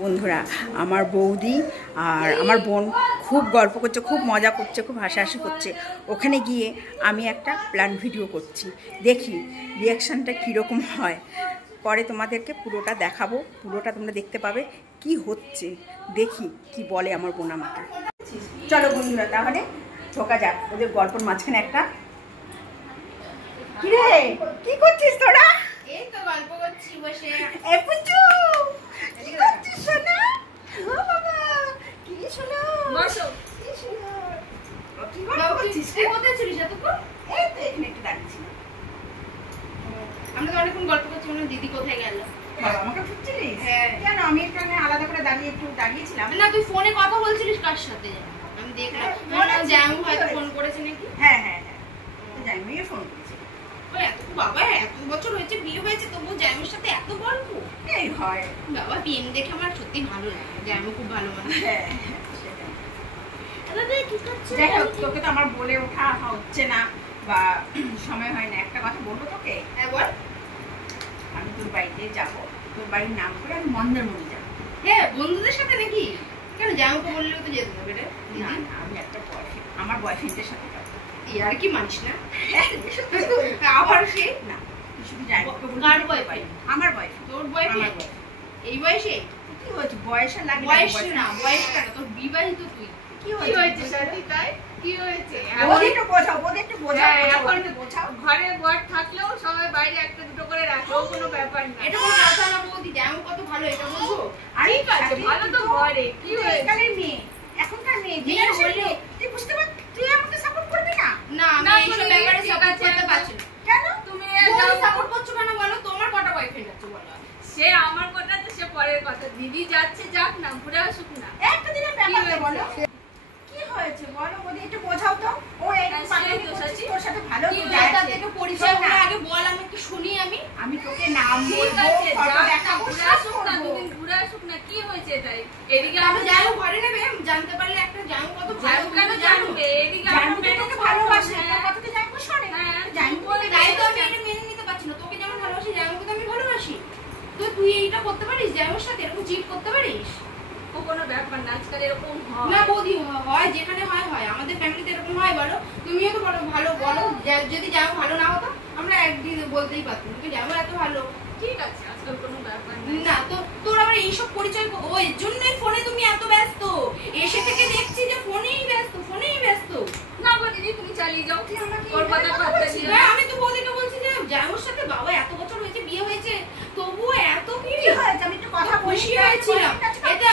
বন্ধুরা, আমার বৌদি আর আমার বোন খুব গল্প করছে, খুব মজা করছে, খুব হাসাহাসি করছে। ওখানে গিয়ে আমি একটা প্ল্যান ভিডিও করছি, দেখি রিয়াকশানটা কীরকম হয়। পরে তোমাদেরকে পুরোটা দেখাবো, পুরোটা তোমরা দেখতে পাবে কি হচ্ছে। দেখি কি বলে আমার বোন আমাকে। চলো বন্ধুরা, তাহলে ঢোকা যাক ওদের গল্পের মাঝখানে একটা। কি রে, কি করছিস তোরা? এই তো গল্প করছি বসে। এ পুচু, কি করছিস সোনা? ও বাবা, কি সোনা? বসো। কি সোনা? কি বাবা করছিস? তুই কোথায় ছিলিস এতক্ষণ? এই তো এখানে একটু দাঁড়িয়েছিলাম। আমরা তো অনেকক্ষণ গল্প করছি, মনে হয় দিদি কোথায় গেল। বাবা আমাকে খুঁজছিলিস? হ্যাঁ। কেন, আমি এখানে আলাদা করে দাঁড়িয়ে একটু দাঁড়িয়েছিলাম। না তুই ফোনে কথা বলছিলিস কার সাথে? আমি দেখলাম জামু হয়তো ফোন করেছে নাকি। হ্যাঁ হ্যাঁ হ্যাঁ, জামাইয়ে ফোন করেছে। ওই এত বাবা, এত বছর হয়েছে বিয়ে হয়েছে, তবু জামুর সাথে এত গল্প। এই হয় বাবা, প্রেম দেখে আমার সত্যি ভালো লাগে। জামু খুব ভালো মানুষ। হ্যাঁ, যাই হোক, তোকে তো আমার বলে ওঠা হচ্ছে না বা সময় হয় না। একটা কথা বলবো তোকে। হ্যাঁ বল। আমি তোর বাড়িতে যাবো, তোর বাড়ির নাম করে আমি মন্দারমণি যাবো। হ্যাঁ, বন্ধুদের সাথে নাকি? কেন, জামুকে বললেও তো যেতে হবে রে। না না, আমি একটা বয়ফ্রেন্ড, আমার বয়ফ্রেন্ডের সাথে যাবো। আর কি মানিস না? আবার সে না, শুধু যাইবো। কার বয়ফ্রেন্ড? আমার বয়ফ্রেন্ড। তোর বয়ফ্রেন্ড? এই বয়সে? কি হয়েছে, বয়সে লাগে? বয়স না, বয়সটা না, তোর বিবাহিত তুই। কি হয়েছে সাথী? তাই কি হয়েছে? ওদের একটু বোঝাও, ওদের একটু বোঝাও, এখন একটু বোঝাও। ঘরে বর থাকলেও সবাই বাইরে একটা দুটো করে রাখে, ও কোনো ব্যাপার না। এটা কোনো কথা না বৌদি, যেমন কত ভালো এটা বলবো। ঠিক আছে, ভালো তো ঘরে কি হয়েছে? এখানের মেয়ে, এখনকার মেয়ে, মেয়ে হলে তুই বুঝতে পার, তুই আমাকে সাপোর্ট করবি না? না, আমি এইসব ব্যাপারে সাপোর্ট করতে পারছি না। কেন? তুমি বৌদি সাপোর্ট করছো কেন বলো? তোমার কটা বয়ফ্রেন্ড আছে বলো? সে আমার কথা তো সে পরের কথা, দিদি যাচ্ছে যাক না, ঘুরে আসুক না। একটা দিনের ব্যাপারটা বলো, কি হয়েছে বলো, ওদের একটু বোঝাও তো। ও একটু পাগলামি করছিস, তোর সাথে ভালো কি তো হয়েছে? যাচ্ছে। একটু পরিচয় হলে আগে বল, আমি একটু শুনি। আমি তোকে নাম ঠিক বলবো, আছে, ফটো যাক না, দেখাবো, ঘুরে সব আসুক না, করবো। দুদিন ঘুরে আসুক না, কি হয়েছে এটাই? এদিকে আমি আমি জানো ঘরে নেবে, আমি জানতে পারলে একটা জানো কত ভালো জানু কেন জানবে? এদিকে আমরা জানবি মেনে তোকে ভালোবাসে, তোর হ্যাঁ, কথা তো জানবো শোনে। হ্যাঁ, জানবি বলে তাই তো আমি এটা মেনে নিতে পারছি না। তোকে যেমন ভালোবাসি, জানুকে তো আমি ভালোবাসি। তো তুই এইটা করতে পারিস? জানুর সাথে এরকম চিট করতে পারিস? ও কোনো ব্যাপার না, আজকাল এরকম হয়। না বৌদি, হয় যেখানে হয় হয়। আমাদের ফ্যামিলিতে এরকম হয় বলো। তুমিও তো বলো ভালো, বলো যদি জানো ভালো না হতো আমরা একদিন বলতেই পারতাম তুমি জানো এত ভালো। ঠিক আছে, আজকাল কোনো ব্যাপার না। না তো তোর আবার এইসব পরিচয়, ও এর জন্যই ফোনে তুমি এত ব্যস্ত। এসে থেকে দেখছি যে ফোনেই ব্যস্ত, ফোনেই ব্যস্ত। না গো দিদি, তুমি চালিয়ে যাও, তুই আমাকে ওর কথা এখানে ভাবতে বলছিস? দিও হ্যাঁ, না। আমি তো বৌদিকে বলছি যে জানুর সাথে বাবা এত বছর হয়েছে, বিয়ে হয়েছে, তবুও এত কি হয়েছে? আমি একটু কথা বলি। খুশি হয়েছিলাম। এটা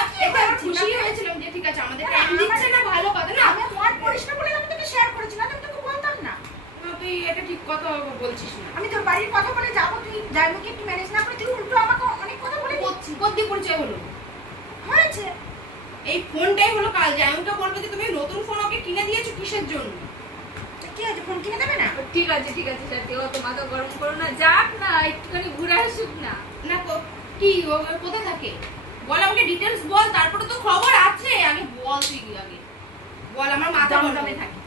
খুশি হয়েছিলাম যে ঠিক আছে আমাদের টাইম দিচ্ছে না, ভালো কথা না। আমি মন পরিষ্কার বলে আমি তোকে শেয়ার করেছি, না আমি তোকে বলতাম না। না, তুই এটা ঠিক কথা বলছিস না। আমি তোর বাড়ির কথা বলে যাবো, তুই জাইমুকে একটু ম্যানেজ না করে তুই উল্টো আমাকে অনেক কথা বলে কত পরিচয় হলো? হয়েছে। এই ফোনটাই হলো কাল। জায়মটা বলবো যে তুমি নতুন ফোন ওকে কিনে দিয়েছো কিসের জন্য? কি হয়েছে, ফোন কিনে দেবে না? ঠিক আছে সাথী, অত মাথা গরম করো না, যাক না, একটুখানি ঘুরে আসুক না। না কি ও কোথায় থাকে বল, আমাকে ডিটেলস বল, তারপরে তো খবর আছে। আগে বল, তুই আগে বল। আমার মাথা দমদমে থাকে।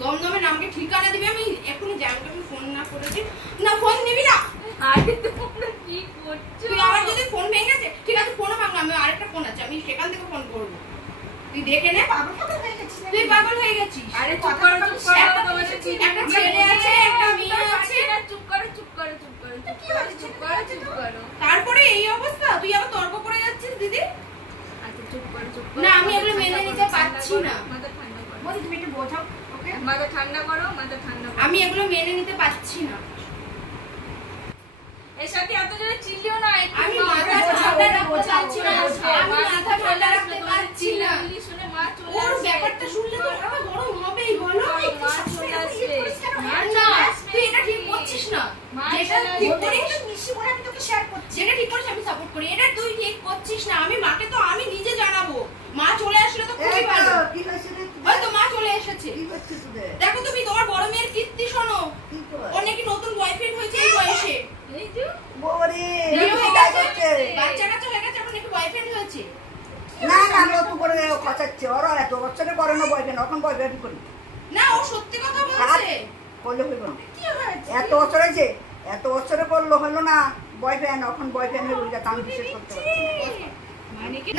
দমদমে নামকে ঠিকানা দিবি? আমি এখনই জায়গাকে আমি ফোন না করেছি না, ফোন নিবি না। আরে তোমরা কি করছো? তুই আমার যদি ফোন ভেঙে গেছে, ঠিক আছে ফোনও ভাঙলো, আমি আরেকটা ফোন আছে, আমি সেখান থেকে ফোন করবো। তুই দেখে নে। পাগল পাগল হয়ে গেছিস নাকি? তুই পাগল হয়ে গেছিস। আরে চুপ করো, একটা ছেলে আছে, একটা মেয়ে আছে। চুপ করো। কি হয়েছে? চুপ করো। তারপরে এই অবস্থা, তুই আবার তর্ক করে যাচ্ছিস দিদি। আচ্ছা চুপ করো। না, আমি এগুলো মেনে নিতে পারছি না। মাথা ঠান্ডা করো, বলি তুমি একটু বোঝাও ওকে। মাথা ঠান্ডা করো। আমি এগুলো মেনে নিতে পারছি না। এর সাথে এত জোরে চিল্লিও না। আমি মাথা ঠান্ডা রাখতে পারছি না। আমি মাথা ঠান্ডা রাখতে পারছি না। শুনে মা চলে ওর আসবে। ব্যাপারটা শুনলে তো মাথা গরম হবেই বলো। মা চলে আসবে। না, তুই এটা ঠিক করছিস না। যেটা ঠিক করিস, মিশি বলে আমি তোকে শেয়ার করছি। যেটা ঠিক করিস আমি সাপোর্ট করি। এটা তুই ঠিক করছিস না। আমি মাকে তো আমি নিজে জানাবো। মা চলে আসলে তো খুবই ভালো। কি হয়েছে রে? হয়তো মা চলে এসেছে। কি হচ্ছে তোদের? দেখো তুমি তোমার বড় মেয়ের কীর্তি শোনো। কি করে? ওর নাকি নতুন বয়ফ্রেন্ড হয়েছে এই বয়সে। এই যে বৌদি, বিয়ে হয়ে কাজ গেছে, হচ্ছে। বাচ্চা কাচ্চা হয়ে গেছে, এখন নাকি বয়ফ্রেন্ড হয়েছে। না না, নতুন করে খচাচ্ছে। ওরা এত বছরে করে না বয়ফ্রেন্ড, এখন বয়ফ্রেন্ড করি না, ও সত্যি কথা বলছে। করলে হইব না। কি হয়েছে? এত বছর হয়েছে, এত বছরে করলো হলো না বয়ফ্রেন্ড, এখন বয়ফ্রেন্ড হয়ে উঠে যাচ্ছে। আমি বিশেষ করতে পারছি না।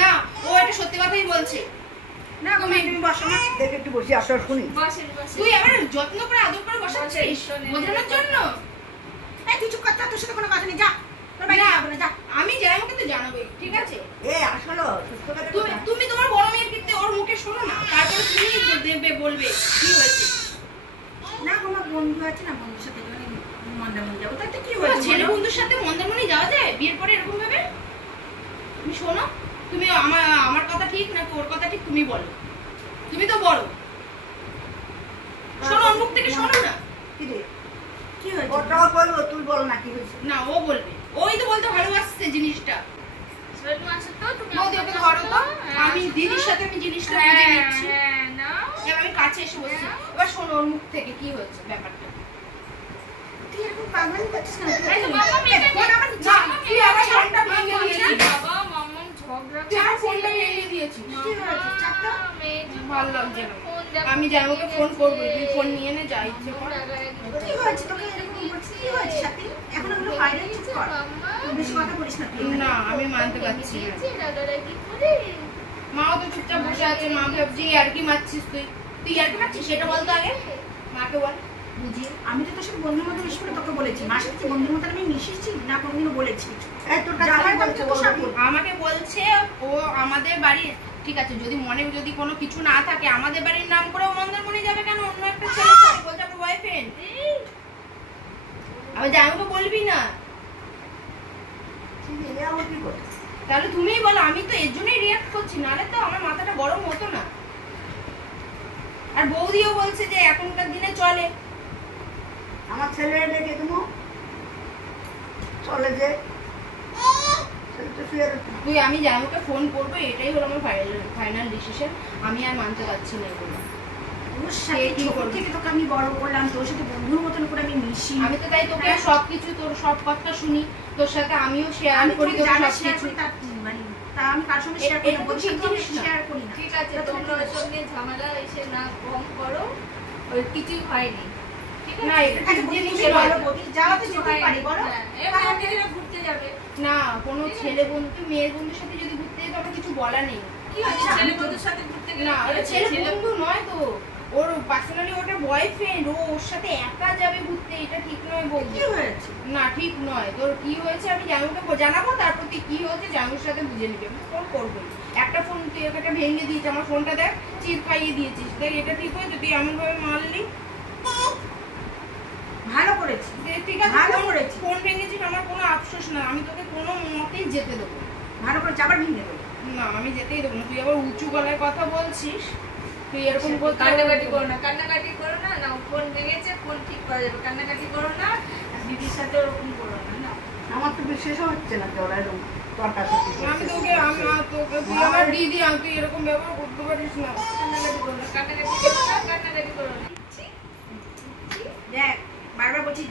না, ও এটা সত্যি কথাই বলছে। না তুমি বসো না, দেখে একটু বসে আসো শুনি। বসেন বসেন। তুই আবার যত্ন করে আদর করে বসাচ্ছিস বোঝানোর জন্য। এই কিছু কথা, তোর সাথে কোনো কথা নেই, যা তোর বাইরে না, যাবো না, যা। আমি যাই আমাকে তো জানাবোই, ঠিক আছে? আসলো সুস্থ করে তুমি তোমার বড় মেয়ের ক্ষেত্রে ওর মুখে শোনো না, তারপরে তুমি দেবে বলবে কি হয়েছে। না আমার বন্ধু আছে না, বন্ধুর সাথে মন্দারমণি যাবো, তাতে কি তোমার হয়েছে? ছেলে বন্ধুর সাথে মন্দারমণি যাওয়া যায় বিয়ের পরে এরকম ভাবে? তুমি শোনো, তুমি আমার কথা ঠিক নাকি ওর কথা ঠিক তুমি বলো, তুমি তো বড়। শোনো, ওর মুখ থেকে শোনো না। কি হয়েছে? ওটাও বলবো, তুই বল না কি হয়েছে। না, ও বলবে, ওই তো বলতে ভালোবাসছে জিনিসটা। সোনু আসো তো, তুমি বৌদি ওকে ধরো তো, আমি দিদির সাথে আমি জিনিসটা বুঝে নিচ্ছি। হ্যাঁ না, এবার আমি কাছে এসে বসছি। এবার শোনো ওর মুখ থেকে কি হচ্ছে ব্যাপারটা। তুই এরকম পাগল করছিস না? এই তো বাবা মেয়ে ফোন আমার না, তুই আমার ফোনটা ভেঙে দিয়েছিস। বাবা মাম্মাম ঝগড়া তুই আমার ফোনটা ভেঙে দিয়েছিস। কি হয়েছে? চাপটা? ভালো লাগছে না। আমি যাই ওকে ফোন করবো, তুই ফোন নিয়ে নে, যা ইচ্ছে কর। কি হয়েছে? তোকে এরকম করছিস? কি হয়েছে সাথী? এখন ওগুলো বাইরে চুপ কর। তুই বেশি কথা বলিস না তুই। না, আমি মানতে পারছি না। মাও তো চুপচাপ বসে আছে, মা ভাবছি আর কি মারছিস তুই আর কি মারছিস সেটা বলতো আগে, মাকে বল বুঝিয়ে। আমি তো তোর সাথে বন্ধুর মতো মিশবো না, তোকে বলেছি। মার সাথে বন্ধুর মতো আমি মিশেছি না, কোনদিনও বলেছি। তোর কাছে আমাকে বলছে ও আমাদের বাড়ির, ঠিক আছে, যদি মনে যদি কোনো কিছু না থাকে আমাদের বাড়ির নাম করে ও মন্দারমণি যাবে কেন? অন্য একটা ছেলে সাথে বলছে আমার বয়ফ্রেন্ড। আবার যাই ওকে বলবি না, তাহলে তুমিই বলো। আমি তো এর জন্যই রিয়াক্ট করছি, নাহলে তো আমার মাথাটা গরম হতো না। আর বৌদিও বলছে যে এখনকার দিনে চলে। আমার ছেলে ডেকে তুমি চলে যে তুই আমি যাই ওকে ফোন করবো, এটাই হলো আমার ফাইনাল ডিসিশন। আমি আর মানতে পারছি না এগুলো। ওর সাথে ছোট থেকে তোকে আমি বড় করলাম, তোর সাথে বন্ধুর মতন করে আমি মিশি। আমি তো তাই তোকে সবকিছু, তোর সব কথা শুনি, তোর সাথে আমিও শেয়ার করি, তোর সবকিছু। তা আমি কার সঙ্গে শেয়ার করি না, বলছি আমি শেয়ার করি না। ঠিক আছে, তোমরা ওর সঙ্গে ঝামেলা এসে না কম করো, ওই কিছুই হয়নি। না, এটা আচ্ছা, জিনিসই বলো নয়। বৌদি, যাওয়াতে যেতে পারি বলো। এবার মেয়েরা ঘুরতে যাবে। না, কোনো ছেলে বন্ধু মেয়ের বন্ধুর সাথে যদি ঘুরতে যেত আমার কিছু বলা নেই। কি হয়েছে ছেলে বন্ধুর সাথে ঘুরতে গেলে? না, ওটা ছেলে বন্ধু নয় তো, ওর পার্সোনালি ওটা বয়ফ্রেন্ড, ও ওর সাথে একা যাবে ঘুরতে, এটা ঠিক নয় বৌদি। কি হয়েছে? না, ঠিক নয়। তোর কি হয়েছে আমি জামাইকে জানাবো, তারপর তুই কি হয়েছে জামাইয়ের সাথে বুঝে নিবি। আমি ফোন করবো। একটা ফোন তুই একটা ভেঙে দিয়েছিস, আমার ফোনটা দেখ চির খাইয়ে দিয়েছিস, দেখ এটা ঠিক হয়েছে? তুই এমন ভাবে মারলি। ভালো করেছি, ঠিক আছে, ভালো করেছি। ফোন ভেঙেছিস, আমার কোনো আফসোস না। আমি তোকে কোনো মতেই যেতে দেবো ভালো করেছি, আবার ভেঙে দেবো না। আমি যেতেই দেবো না। তুই আবার উঁচু গলায় কথা বলছিস, তুই এরকম কান্নাকাটি করো না, কান্নাকাটি করো না। না, ফোন ভেঙেছে, ফোন ঠিক করা যাবে, কান্নাকাটি করো না। দিদির সাথে ওরকম করো না। না, আমার তো বিশ্বাস হচ্ছে না যে ওরা এরকম আমি তোকে তুই আমার দিদি, তুই এরকম ব্যবহার করতে পারিস না। কান্নাকাটি করো না, কান্নাকাটি করো না, কান্নাকাটি করো না। দেখ বারবার বলছি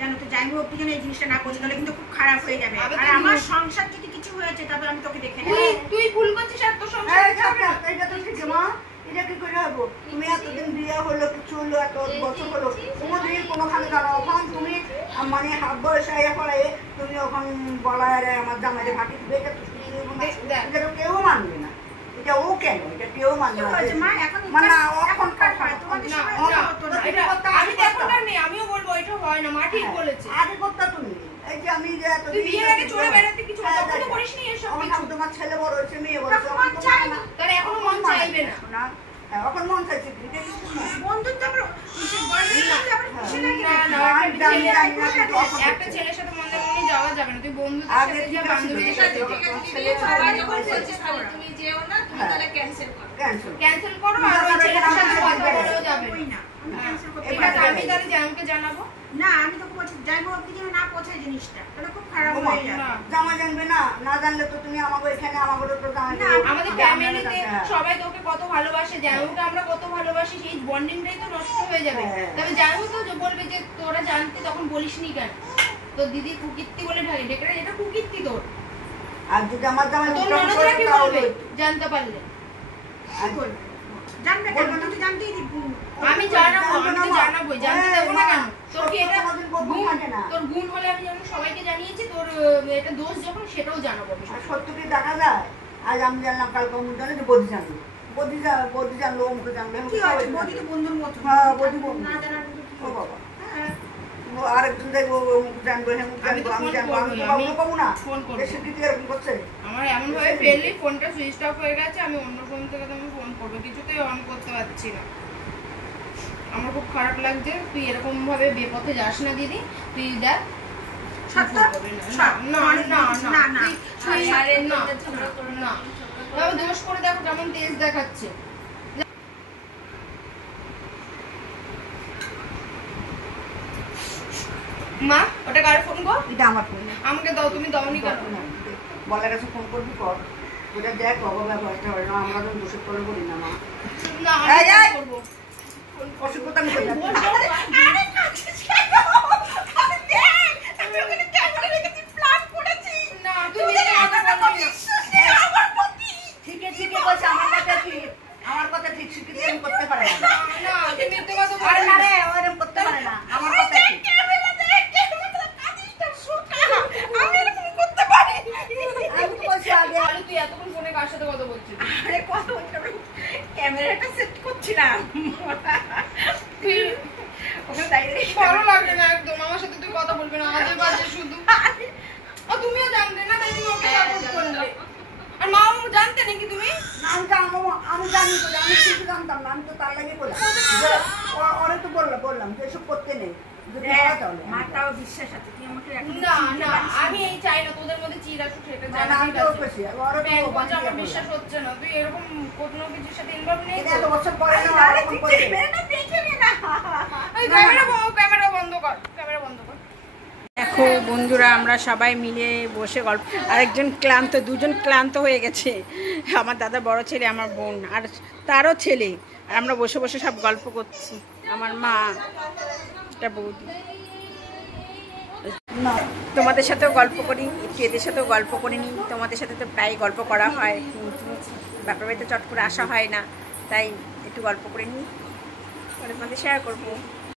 জানো তো, যাই হোক তুই যেন এই জিনিসটা না করছিস, তাহলে কিন্তু খুব খারাপ হয়ে যাবে। আবার আর তুই আমার সংসার যদি কিছু হয়েছে তবে আমি তোকে দেখে নেব। তুই ভুল করছিস, আর তোর সংসার এটা তো ঠিক মা, এটা কি করে হবো? তুমি এতদিন বিয়ে হলো, কিছু হলো, এত বছর হলো, কোনোদিন কোনোখানে দাঁড়াও, ওখান তুমি মানে হাত বয়স আইয়া পড়ে তুমি ওখান বলায় আমার জামাইরে ভাটি দিবে, এটা তো কেউ মানবে না। এটা ও কেন, এটা কেউ মানবে না। মা এখন মানে এখনকার হয়, তোমাদের না, সময় না, হতো না। আমি তো এখনকার নেই, আমিও বলবো এটা হয় না। মা ঠিক বলেছে। আগে করতা তুমি, এই যে আমি যে তুই বিয়ের আগে চলে বেড়াতে কিছু তখন তো করিসনি এসব কিছু। তোমার ছেলে বড় হয়েছে, মেয়ে বড় হয়েছে, মন চায় না। তাহলে এখনো মন চাইবে না। এখন মন চাইছে বন্ধুত্ব আবার একটা ছেলের সাথে মন্দারমণি যাওয়া যাবে না। তুই বন্ধুদের আগে সাথে যা, ঠিক আছে, বান্ধবীদের ঠিক সাথে আছে, ঠিক আছে, দিদি সবাই যখন বলছে তাহলে তুমি যেও না, তুমি তাহলে ক্যান্সেল করো। ক্যান্সেল করো। আর ওই ছেলের সাথে কথা বলেও যাবে না। আমি তাহলে জামাইকে জানাবো। না, আমি তোকে বলছি যাই হোক তুই যেন না পৌঁছায় জিনিসটা, তাহলে খুব খারাপ হয়ে যাবে। জামা জানবে না, না জানলে তো তুমি আমাকে এখানে আমাকে তো জামাই আমাদের ফ্যামিলিতে সবাই তোকে কত ভালোবাসে, জামাইকে আমরা কত ভালোবাসি, সেই বন্ডিংটাই তো নষ্ট হয়ে যাবে। তবে জামাই তো বলবে যে তোরা জানতে তখন বলিসনি কেন, তোর দিদি কুকীর্তি বলে ডেকে, এটা কুকীর্তি তোর। আর যদি আমার জামাই তোর ননদরা কি বলবে জানতে পারলে? জানবে কেন? তুই তো জানতেই দিবি। আমি জানাবো, আমি তো জানাবোই, জানতে দেবো না কেন? তোর কি এটা তোর গুণ হলে আমি যেমন সবাইকে জানিয়েছি, তোর এটা দোষ যখন সেটাও জানাবো। সত্য কি দেখা যায়? আজ আমি জানলাম, কালকে অমুক জানলে যে বদি জানলো অমুকে জানলো। বৌদি তো বন্ধুর মতো। হ্যাঁ বদি বন্ধু। না জানার ও বাবা, আরেকজন দেখবো অমুক জানবো হেমুক জানবো, আমি জানবো, আমি তো কাউকে পাবো না। ফোন করবো। এই স্বীকৃতি এরকম করছে। আমার এমন ভাবে ফেললি ফোনটা সুইচ অফ হয়ে গেছে, আমি অন্য ফোন থেকে তুমি ফোন করবো, কিছুতেই অন করতে পারছি না। আমার খুব খারাপ লাগছে, তুই এরকম ভাবে বেপথে যাস না দিদি, তুই দেখ। দোষ করে দেখো কেমন তেজ দেখাচ্ছে। মা ওটা কার ফোন গো? এটা আমার ফোন। আমাকে দাও, তুমি দাওনি কেন? বলার কাছে ফোন করবি কর, ওটা দেখ বাবা ব্যবহারটা হয় না, আমরা তো দোষে করে বলি না মা। না এই, এই! আমি করবো। অসুবিধা আমি করি না। না তুমি ঠিকই ঠিকই বলছে, আমার কথা ঠিক, আমার কথা ঠিক, স্বীকৃতি আমি করতে পারে না। না তুমি মিথ্যে কথা আরে বলো না না। রে, ও এরকম করতে পারে না, আমার কথা ঠিক। আমি তো বলছি আগে, আরে তুই এতক্ষণ ফোনে কার সাথে কথা বলছিস? আরে কত ক্যামেরাটা সেট করছিলাম, তুই ওখানে দাঁড়িয়ে ভালো লাগে না একদম, আমার সাথে তুই কথা বলবি না, আজে বাজে শুধু। আর তুমিও জানতে না, তাই তুমি ওকে সাপোর্ট করলে। আর মা জানতে নাকি তুমি? আমি জানি বলে, আমি কিছু জানতাম না, আমি তো তার লাগে বললাম। ওরে তো বললাম যে এসব করতে নেই, যদি হয় তাহলে। মাটাও বিশ্বাস আছে, তুই আমাকে এখন না না আমি এই চাই না তোদের মধ্যে চির আসুক, সেটা না, জানা আমি ঠিক তো আছে। বেশি, ওরে তো ব্যাংক বলছে আমার বানিয়ে বিশ্বাস হচ্ছে না, তুই এরকম কোনো কিছুর সাথে ইনভলভ নেই এটা তো? এত বছর পরে না, আরে এখন ঠিক করছে। দেখে নে না। এই ক্যামেরা বন্ধ কর, ক্যামেরা বন্ধ কর। দেখো বন্ধুরা, আমরা সবাই মিলে বসে গল্প, আরেকজন ক্লান্ত, দুজন ক্লান্ত হয়ে গেছে, আমার দাদা বড় ছেলে, আমার বোন আর তারও ছেলে, আর আমরা বসে বসে সব গল্প করছি, আমার মা, এটা বৌদি। না, তোমাদের সাথেও গল্প করি, একটু এদের সাথেও গল্প করে নিই, তোমাদের সাথে তো প্রায় গল্প করা হয়, কিন্তু ব্যাপার বাড়িতে চট করে আসা হয় না, তাই একটু গল্প করে নিই, পরে তোমাদের শেয়ার করবো।